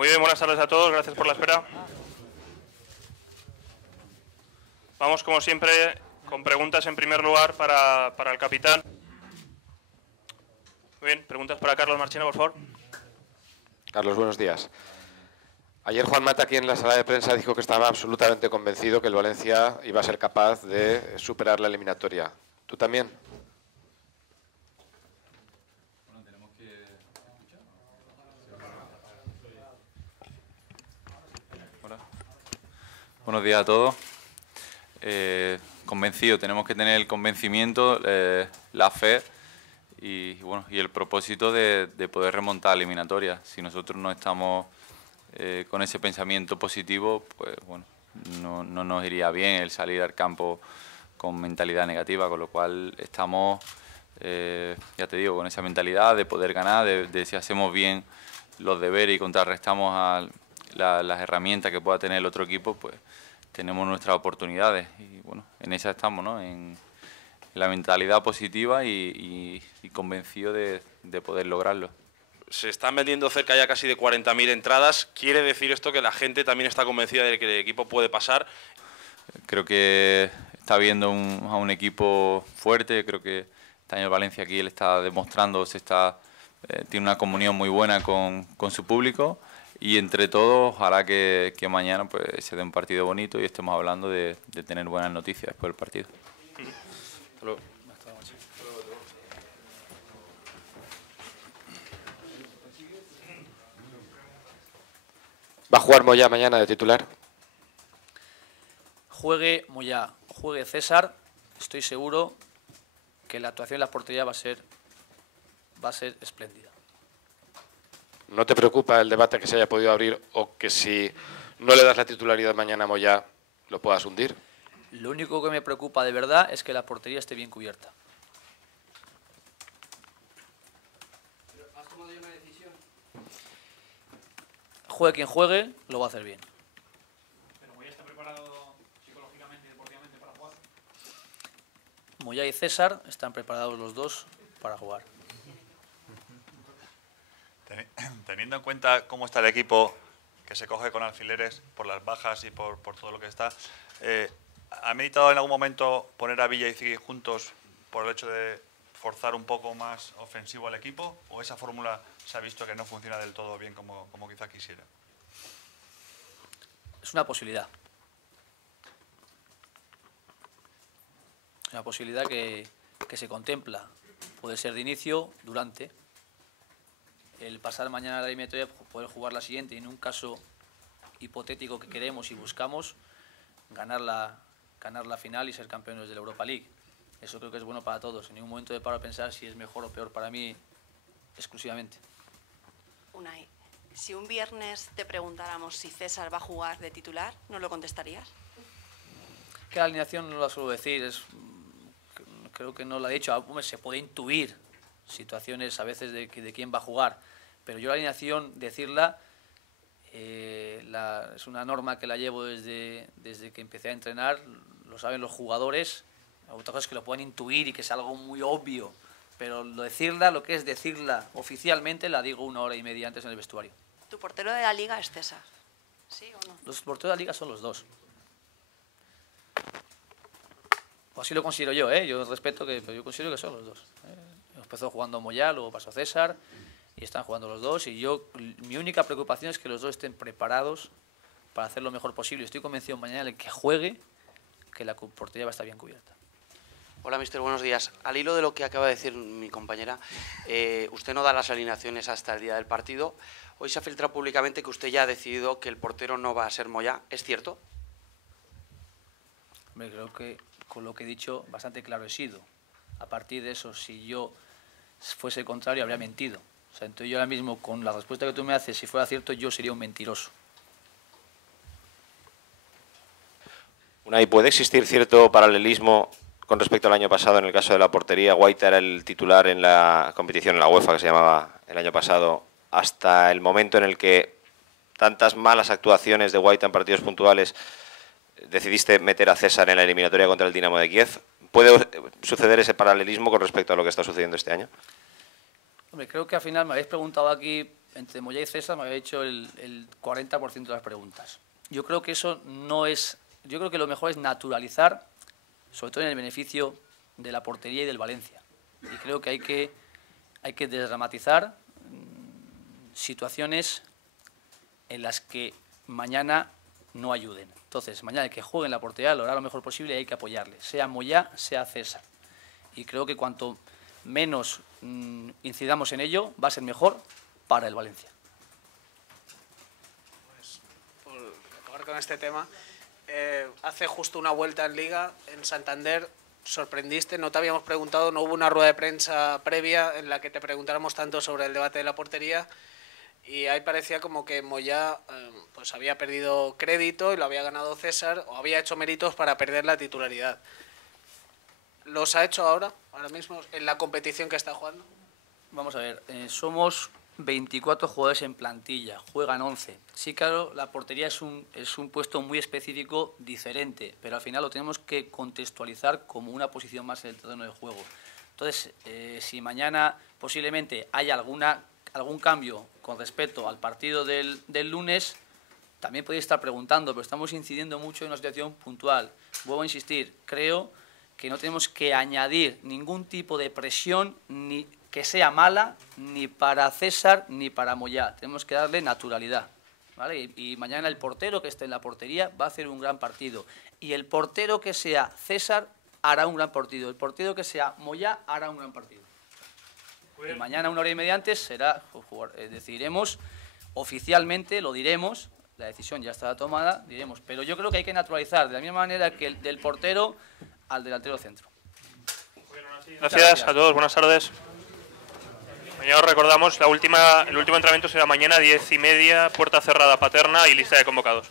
Muy bien, buenas tardes a todos, gracias por la espera. Vamos, como siempre, con preguntas en primer lugar para el capitán. Muy bien, preguntas para Carlos Marchena, por favor. Carlos, buenos días. Ayer Juan Mata aquí en la sala de prensa dijo que estaba absolutamente convencido que el Valencia iba a ser capaz de superar la eliminatoria. ¿Tú también? Bueno, tenemos que escuchar. Hola. Buenos días a todos. Convencido, tenemos que tener el convencimiento, la fe y el propósito de poder remontar la eliminatoria. Si nosotros no estamos con ese pensamiento positivo, pues bueno, no nos iría bien el salir al campo con mentalidad negativa, con lo cual estamos, ya te digo, con esa mentalidad de poder ganar, de si hacemos bien los deberes y contrarrestamos a las herramientas que pueda tener el otro equipo, pues tenemos nuestras oportunidades y bueno, en esa estamos, ¿no? En la mentalidad positiva y convencido de poder lograrlo. Se están vendiendo cerca ya casi de 40.000 entradas. ¿Quiere decir esto que la gente también está convencida de que el equipo puede pasar? Creo que está viendo a un equipo fuerte. Creo que este año el Valencia aquí él está demostrando, tiene una comunión muy buena con su público y entre todos ojalá que mañana pues, se dé un partido bonito y estemos hablando de tener buenas noticias después del partido. ¿Va a jugar Moyá mañana de titular? Juegue Moyá, juegue César, estoy seguro que la actuación en la portería va a ser espléndida. ¿No te preocupa el debate que se haya podido abrir o que si no le das la titularidad mañana a Moyá lo puedas hundir? Lo único que me preocupa de verdad es que la portería esté bien cubierta. ¿Has tomado ya una decisión? Juegue quien juegue, lo va a hacer bien. ¿Pero Moyá está preparado psicológicamente y deportivamente para jugar? Moyá y César están preparados los dos para jugar. Teniendo en cuenta cómo está el equipo, que se coge con alfileres por las bajas y por todo lo que está, ¿ha meditado en algún momento poner a Villa y Ziggy juntos por el hecho de forzar un poco más ofensivo al equipo? ¿O esa fórmula se ha visto que no funciona del todo bien como quizá quisiera? Es una posibilidad. Es una posibilidad que se contempla. Puede ser de inicio, durante. El pasar mañana a la eliminatoria, poder jugar la siguiente y en un caso hipotético que queremos y buscamos, ganar la final y ser campeones de la Europa League. Eso creo que es bueno para todos. En ningún momento de paro a pensar si es mejor o peor para mí exclusivamente. Unai, si un viernes te preguntáramos si César va a jugar de titular, ¿no lo contestarías? Que la alineación no la suelo decir, creo que no la he dicho. Hombre, se puede intuir situaciones a veces de quién va a jugar, pero yo la alineación, decirla, es una norma que la llevo desde que empecé a entrenar, lo saben los jugadores. Otra cosa es que lo puedan intuir y que es algo muy obvio, pero lo que es decirla oficialmente la digo 1 hora y media antes en el vestuario. ¿Tu portero de la Liga es César? ¿Sí o no? Los porteros de la Liga son los dos. O así lo considero yo, yo respeto pero yo considero que son los dos. Empezó jugando Moyá, luego pasó César y están jugando los dos y mi única preocupación es que los dos estén preparados para hacer lo mejor posible. Estoy convencido mañana de que juegue, que la portería va a estar bien cubierta. Hola, mister, buenos días. Al hilo de lo que acaba de decir mi compañera, usted no da las alineaciones hasta el día del partido. Hoy se ha filtrado públicamente que usted ya ha decidido que el portero no va a ser Moyá. ¿Es cierto? Hombre, creo que con lo que he dicho bastante claro he sido. A partir de eso, si yo fuese contrario, habría mentido. O sea, entonces yo ahora mismo, con la respuesta que tú me haces, si fuera cierto, yo sería un mentiroso. Unai, ¿puede existir cierto paralelismo con respecto al año pasado en el caso de la portería? Guaita era el titular en la competición en la UEFA, que se llamaba el año pasado, hasta el momento en el que tantas malas actuaciones de Guaita en partidos puntuales decidiste meter a César en la eliminatoria contra el Dinamo de Kiev. ¿Puede suceder ese paralelismo con respecto a lo que está sucediendo este año? Hombre, creo que al final me habéis preguntado aquí entre Moyá y César me había hecho el 40% de las preguntas. Yo creo que eso no es... Yo creo que lo mejor es naturalizar, sobre todo en el beneficio de la portería y del Valencia. Y creo que hay que desdramatizar situaciones en las que mañana no ayuden. Entonces, mañana el que juegue en la portería lo hará lo mejor posible y hay que apoyarle, sea Moyá, sea César. Y creo que cuanto menos incidamos en ello, va a ser mejor para el Valencia. Pues, por acabar con este tema, hace justo una vuelta en Liga, en Santander, sorprendiste, no te habíamos preguntado, no hubo una rueda de prensa previa en la que te preguntáramos tanto sobre el debate de la portería, y ahí parecía como que Moyá pues había perdido crédito y lo había ganado César, o había hecho méritos para perder la titularidad. ¿Los ha hecho ahora mismo, en la competición que está jugando? Vamos a ver, somos 24 jugadores en plantilla, juegan 11. Sí, claro, la portería es un puesto muy específico, diferente, pero al final lo tenemos que contextualizar como una posición más en el terreno de juego. Entonces, si mañana posiblemente haya algún cambio con respecto al partido del lunes, también podéis estar preguntando, pero estamos incidiendo mucho en una situación puntual. Vuelvo a insistir, creo que no tenemos que añadir ningún tipo de presión ni que sea mala ni para César ni para Moyá. Tenemos que darle naturalidad, ¿vale? Y mañana el portero que esté en la portería va a hacer un gran partido. Y el portero que sea César hará un gran partido. El portero que sea Moyá hará un gran partido. Y mañana, 1 hora y media antes, decidiremos oficialmente, lo diremos, la decisión ya estará tomada, diremos. Pero yo creo que hay que naturalizar de la misma manera que el del portero al delantero centro. Gracias a todos, buenas tardes. Mañana os recordamos, el último entrenamiento será mañana 10:30, puerta cerrada Paterna y lista de convocados.